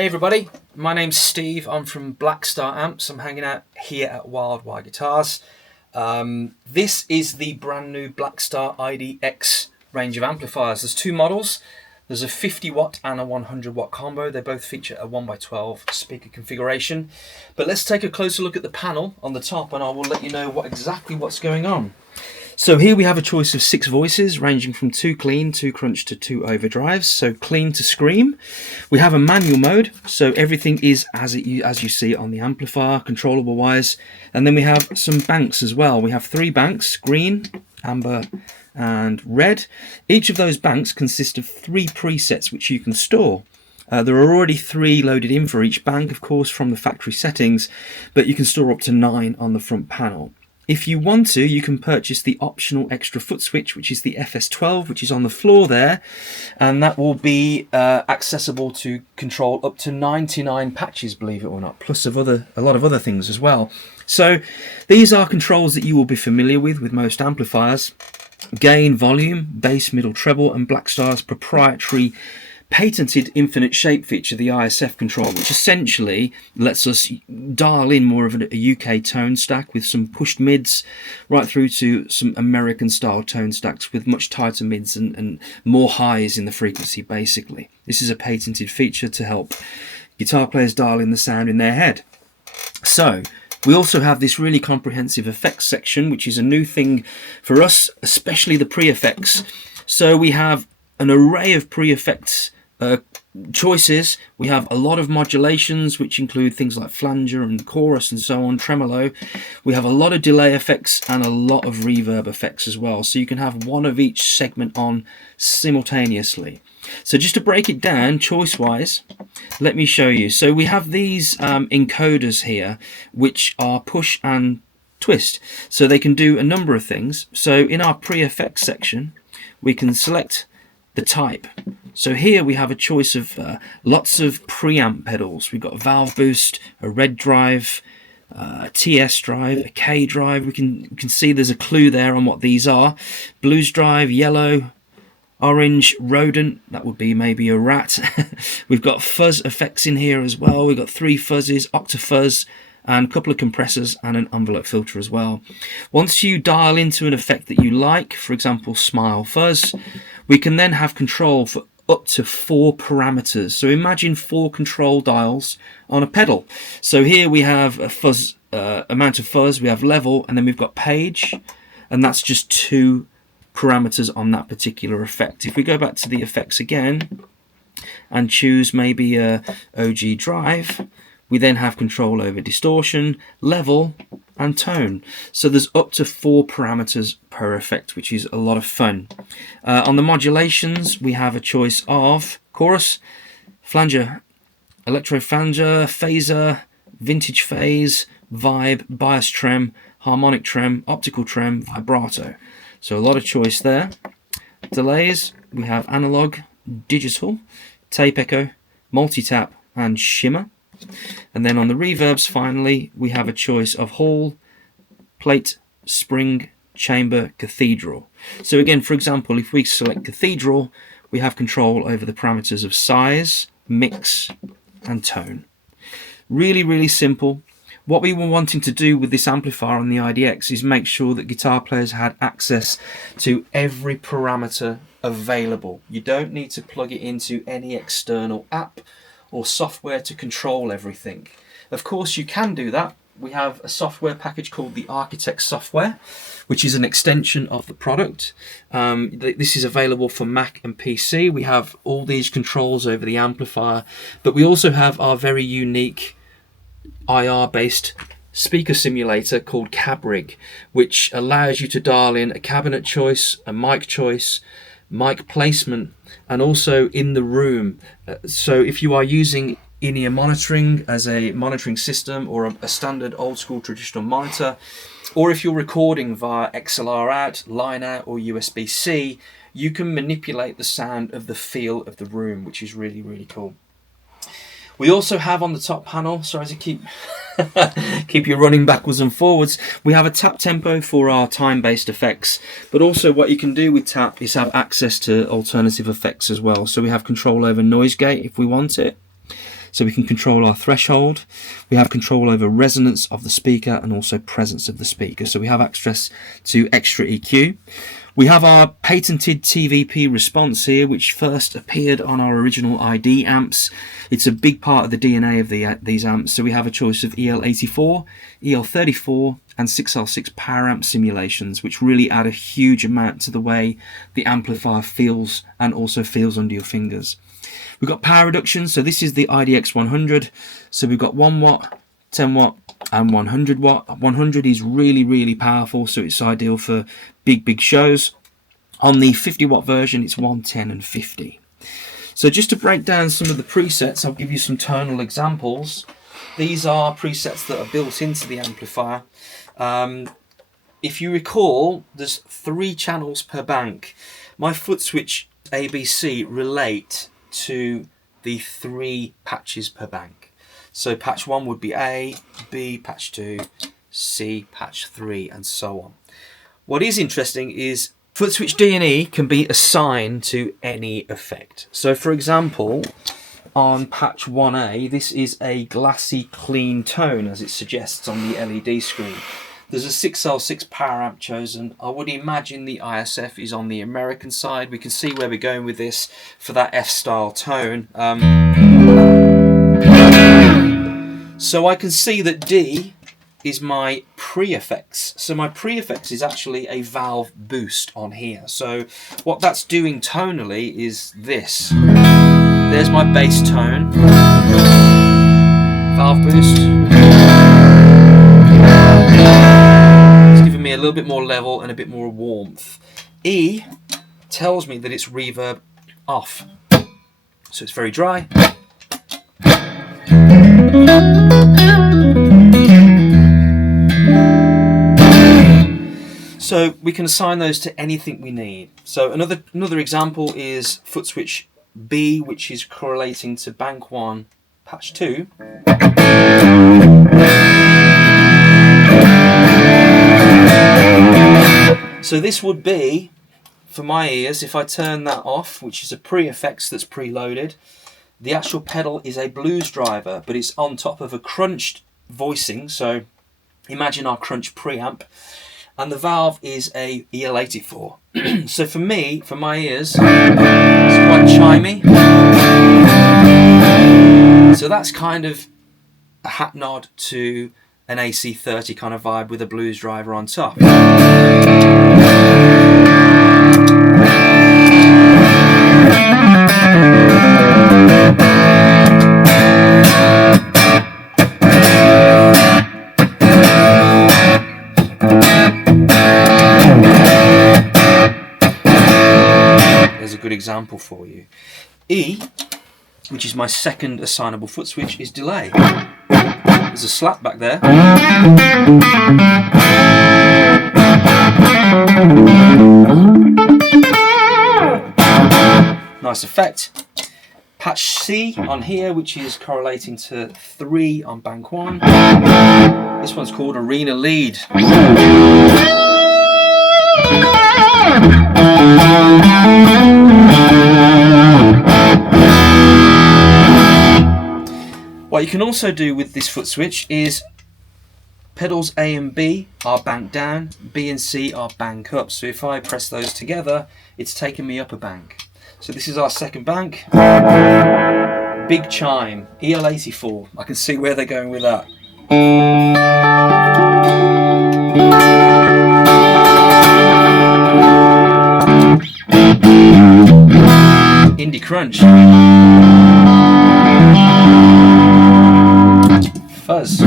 Hey everybody, my name's Steve. I'm from Blackstar Amps. I'm hanging out here at Wild Wire Guitars. This is the brand new Blackstar IDX range of amplifiers. There's two models. There's a 50 watt and a 100 watt combo. They both feature a 1x12 speaker configuration. But let's take a closer look at the panel on the top and I will let you know exactly what's going on. So here we have a choice of 6 voices ranging from 2 clean, 2 crunch to 2 overdrives. So clean to scream. We have a manual mode, so everything is as you see on the amplifier, controllable wires. And then we have some banks as well. We have 3 banks, green, amber and red. Each of those banks consist of 3 presets which you can store. There are already 3 loaded in for each bank, of course, from the factory settings, but you can store up to 9 on the front panel. If you want to, you can purchase the optional extra foot switch, which is the FS12, which is on the floor there, and that will be accessible to control up to 99 patches, believe it or not, plus a lot of other things as well. So these are controls that you will be familiar with most amplifiers. Gain, volume, bass, middle, treble, and Blackstar's proprietary patented infinite shape feature, the ISF control, which essentially lets us dial in more of a UK tone stack with some pushed mids right through to some American style tone stacks with much tighter mids and more highs in the frequency. Basically, this is a patented feature to help guitar players dial in the sound in their head. So we also have this really comprehensive effects section, which is a new thing for us, especially the pre-effects. So we have an array of pre-effects choices. We have a lot of modulations, which include things like flanger and chorus and so on, tremolo. We have a lot of delay effects and a lot of reverb effects as well, so you can have one of each segment on simultaneously. So just to break it down choice wise, let me show you. So we have these encoders here which are push and twist, so they can do a number of things. So in our pre-effects section we can select the type. So here we have a choice of lots of preamp pedals. We've got a valve boost, a red drive, a TS drive, a K drive. You can see there's a clue there on what these are. Blues drive, yellow, orange, rodent, that would be maybe a rat. We've got fuzz effects in here as well. We've got 3 fuzzes, octafuzz, and a couple of compressors and an envelope filter as well. Once you dial into an effect that you like, for example smile fuzz, we can then have control for up to 4 parameters. So imagine 4 control dials on a pedal. So here we have a fuzz, amount of fuzz, we have level, and then we've got page, and that's just 2 parameters on that particular effect. If we go back to the effects again and choose maybe a OG drive, we then have control over distortion, level and tone. So there's up to 4 parameters per effect, which is a lot of fun. On the modulations we have a choice of chorus, flanger, electro flanger, phaser, vintage phase, vibe, bias trem, harmonic trem, optical trem, vibrato. So a lot of choice there. Delays, we have analog, digital, tape echo, multi-tap and shimmer. And then on the reverbs finally we have a choice of hall, plate, spring, chamber, cathedral. So again, for example, if we select cathedral, we have control over the parameters of size, mix and tone. Really simple. What we were wanting to do with this amplifier on the IDX is make sure that guitar players had access to every parameter available. You don't need to plug it into any external app or software to control everything. Of course you can do that. We have a software package called the Architect software, which is an extension of the product. This is available for Mac and PC. We have all these controls over the amplifier, but we also have our very unique IR based speaker simulator called CabRig, which allows you to dial in a cabinet choice, a mic choice, mic placement, and also in the room. So if you are using in-ear monitoring as a monitoring system, or a standard old school traditional monitor, or if you're recording via XLR out, line out or USB-C, you can manipulate the sound of the feel of the room, which is really cool. We also have on the top panel, sorry to keep you running backwards and forwards, we have a tap tempo for our time-based effects, but also what you can do with tap is have access to alternative effects as well. So we have control over noise gate if we want it. So we can control our threshold. We have control over resonance of the speaker and also presence of the speaker. So we have access to extra EQ. We have our patented TVP response here, which first appeared on our original ID amps. It's a big part of the DNA of these amps. So we have a choice of EL84, EL34 and 6L6 power amp simulations, which really add a huge amount to the way the amplifier feels and also feels under your fingers. We've got power reduction, so this is the IDX 100. So we've got 1 watt, 10 watt and 100 watt. 100 is really powerful, so it's ideal for big shows. On the 50 watt version, it's 110 and 50. So just to break down some of the presets, I'll give you some tonal examples. These are presets that are built into the amplifier. If you recall, there's 3 channels per bank. My foot switch ABC relate to the 3 patches per bank. So patch 1 would be A, B, patch 2, C, patch 3, and so on. What is interesting is foot switch D&E can be assigned to any effect. So for example, on patch 1A, this is a glassy clean tone, as it suggests on the LED screen. There's a 6L6 power amp chosen. I would imagine the ISF is on the American side. We can see where we're going with this for that F-style tone. So I can see that D is my pre-effects. So my pre-effects is actually a valve boost on here. So what that's doing tonally is this. There's my bass tone. Valve boost. It's giving me a little bit more level and a bit more warmth. E tells me that it's reverb off. So it's very dry. So we can assign those to anything we need. So another example is foot switch B, which is correlating to bank 1, patch 2. So this would be, for my ears, if I turn that off, which is a pre-effects that's preloaded, the actual pedal is a blues driver, but it's on top of a crunched voicing. So imagine our crunch preamp. And the valve is a EL84. So for me, for my ears, it's quite chimey. So that's kind of a hat nod to an AC30 kind of vibe with a blues driver on top. Good example for you. E, which is my second assignable foot switch, is delay. There's a slap back there. Nice effect. Patch C on here, which is correlating to 3 on bank 1. This one's called Arena Lead. What you can also do with this foot switch is pedals A and B are banked down, B and C are bank up. So if I press those together, it's taking me up a bank. So this is our second bank. Big chime, EL84. I can see where they're going with that. Indie crunch. Fuzz.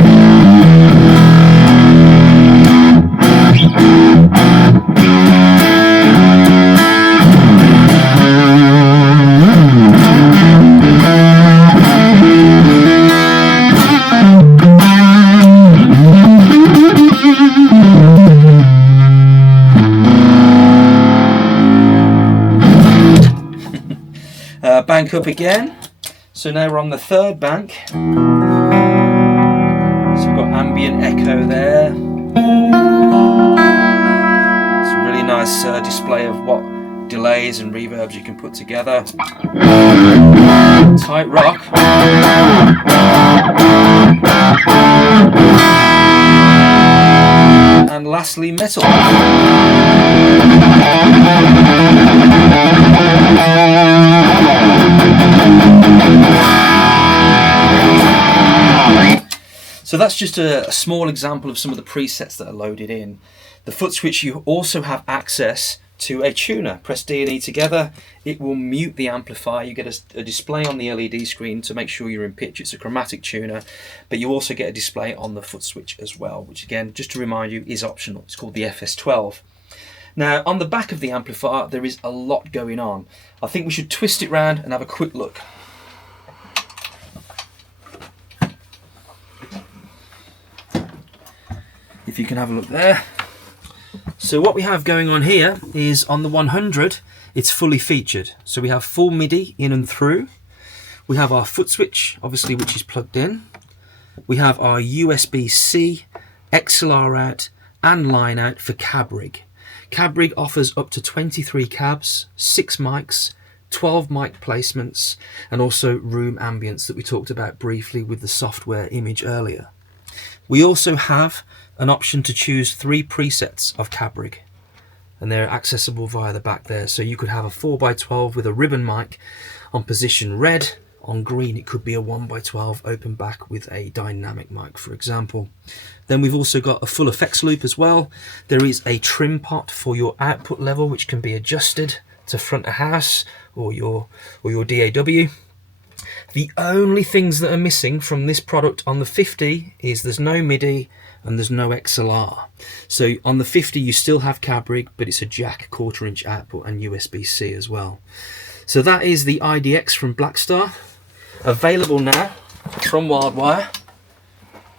Bank up again. So now we're on the third bank. So we've got ambient echo there. It's a really nice display of what delays and reverbs you can put together. tight rock. And lastly, metal. So that's just a small example of some of the presets that are loaded in. The foot switch, you also have access to a tuner. Press D and E together, it will mute the amplifier. You get a display on the LED screen to make sure you're in pitch. It's a chromatic tuner, but you also get a display on the foot switch as well, which again, just to remind you, is optional. It's called the FS12. Now, on the back of the amplifier, there is a lot going on. I think we should twist it round and have a quick look. If you can have a look there. So what we have going on here is on the 100, it's fully featured. So we have full MIDI in and through. We have our foot switch, obviously, which is plugged in. We have our USB-C, XLR out and line out for cab rig. Cab rig offers up to 23 cabs, 6 mics, 12 mic placements, and also room ambience that we talked about briefly with the software image earlier. We also have an option to choose 3 presets of cab rig, and they're accessible via the back there. So you could have a 4x12 with a ribbon mic on position red. On green it could be a 1x12 open back with a dynamic mic, for example. Then we've also got a full effects loop as well. There is a trim pot for your output level, which can be adjusted to front of house or your DAW. The only things that are missing from this product on the 50 is there's no MIDI and there's no XLR. So on the 50 you still have cab rig, but it's a jack 1/4 inch output and USB-C as well. So that is the IDX from Blackstar, available now from Wildwire,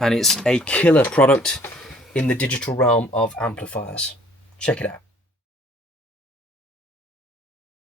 and it's a killer product in the digital realm of amplifiers. Check it out.